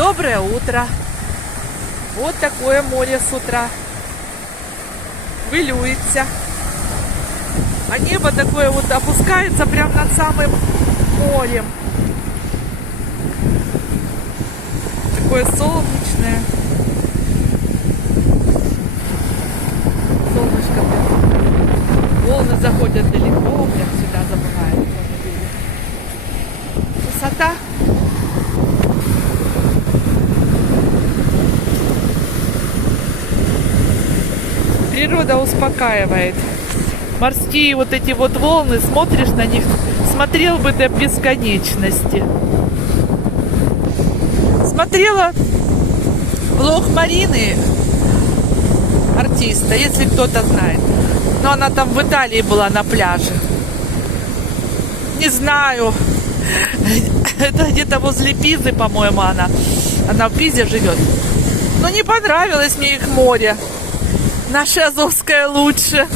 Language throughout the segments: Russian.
Доброе утро. Вот такое море с утра. Вылюется. А небо такое вот опускается прямо над самым морем. Такое солнечное. Солнышко прям. Волны заходят далеко, прям сюда забывают. Высота. Природа успокаивает. Морские вот эти вот волны, смотришь на них, смотрел бы до бесконечности. Смотрела влог Марины, артиста, если кто-то знает. Но она там в Италии была на пляже. Не знаю. Это где-то возле Пизы, по-моему, она. Она в Пизе живет. Но не понравилось мне их море. Наше Азовское лучше.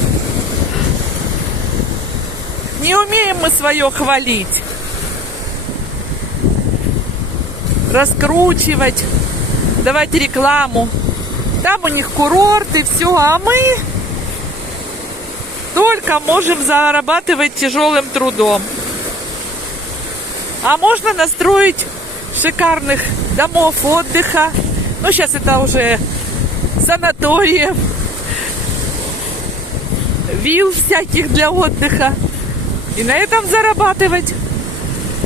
Не умеем мы свое хвалить. Раскручивать. Давать рекламу. Там у них курорт и все. А мы только можем зарабатывать тяжелым трудом. А можно настроить шикарных домов отдыха. Ну, сейчас это уже санаториев. Вилл всяких для отдыха. И на этом зарабатывать.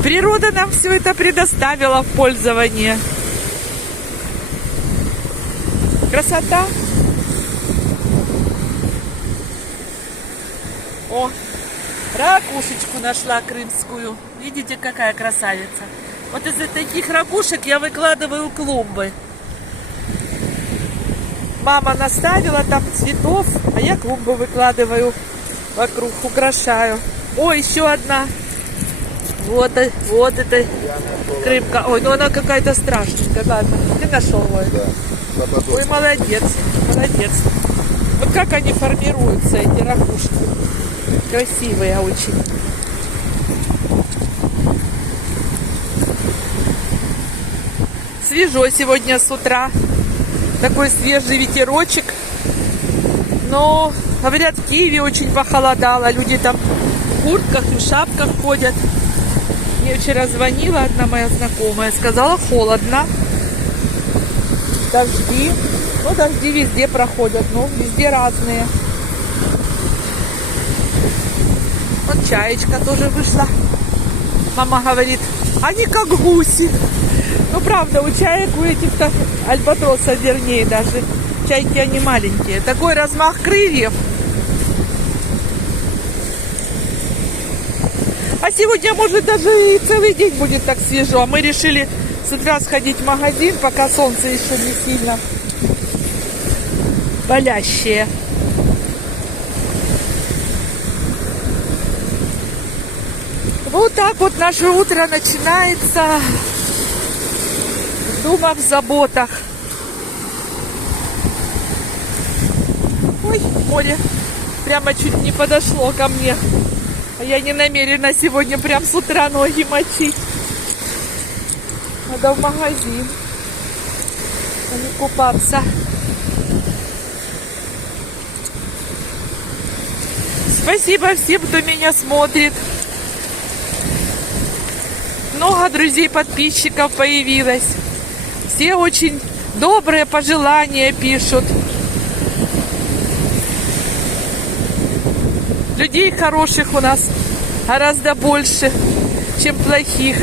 Природа нам все это предоставила в пользование. Красота. О, ракушечку нашла крымскую. Видите, какая красавица. Вот из таких ракушек я выкладываю клумбы. Мама наставила там цветов, а я клумбы выкладываю вокруг, украшаю. О, еще одна. Вот это крымка. Ой, ну она какая-то страшненькая. Ладно, ты нашел ее. Да. Ой, молодец, молодец. Вот как они формируются, эти ракушки. Красивые очень. Свежо сегодня с утра. Такой свежий ветерочек. Но, говорят, в Киеве очень похолодало. Люди там в куртках и в шапках ходят. Мне вчера звонила одна моя знакомая. Сказала, холодно. Дожди. Ну, дожди везде проходят. Ну, везде разные. Вот чаечка тоже вышла. Мама говорит, они как гуси. Ну, правда, у чаек, у этих-то альбатроса, вернее, даже чайки, они маленькие. Такой размах крыльев. А сегодня, может, даже и целый день будет так свежо. Мы решили с утра сходить в магазин, пока солнце еще не сильно палящее. Вот так вот наше утро начинается. В думах, в заботах. Ой, море прямо чуть не подошло ко мне. А я не намерена сегодня прям с утра ноги мочить. Надо в магазин, а не купаться. Спасибо всем, кто меня смотрит. Много друзей, подписчиков появилось. Все очень добрые пожелания пишут. Людей хороших у нас гораздо больше, чем плохих.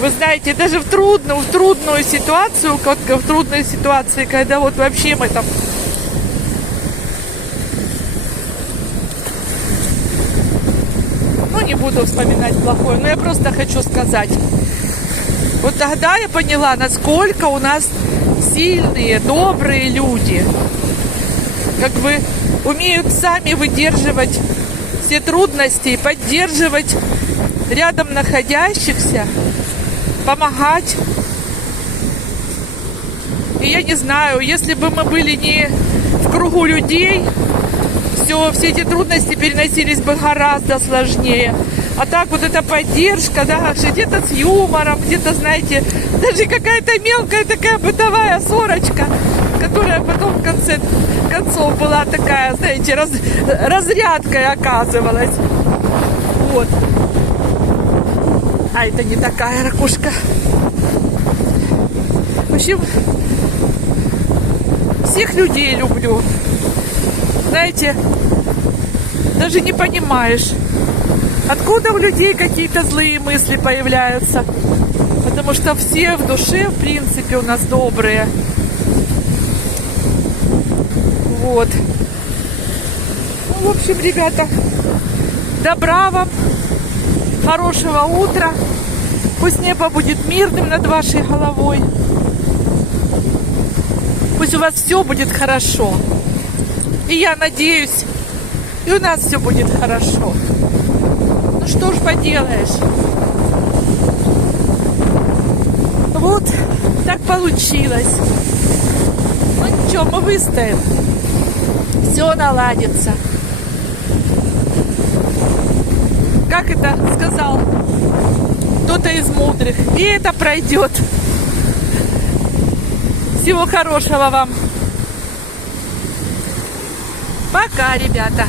Вы знаете, даже в трудную ситуацию, в трудной ситуации, когда вот вообще мы там не буду вспоминать плохое, но я просто хочу сказать. Вот тогда я поняла, насколько у нас сильные, добрые люди. Как бы умеют сами выдерживать все трудности, поддерживать рядом находящихся, помогать. И я не знаю, если бы мы были не в кругу людей, все эти трудности переносились бы гораздо сложнее. А так вот эта поддержка, да, где-то с юмором, где-то, знаете, даже какая-то мелкая такая бытовая ссорочка, которая потом в конце концов была такая, знаете, разрядкой оказывалась. Вот. А это не такая ракушка. В общем, всех людей люблю. Знаете, даже не понимаешь, откуда у людей какие-то злые мысли появляются. Потому что все в душе, в принципе, у нас добрые. Вот. Ну, в общем, ребята, добра вам, хорошего утра. Пусть небо будет мирным над вашей головой. Пусть у вас все будет хорошо. И я надеюсь, и у нас все будет хорошо. Ну что ж поделаешь. Вот так получилось. Ну ничего, мы выстоим. Все наладится. Как это сказал кто-то из мудрых. И это пройдет. Всего хорошего вам. Пока, ребята.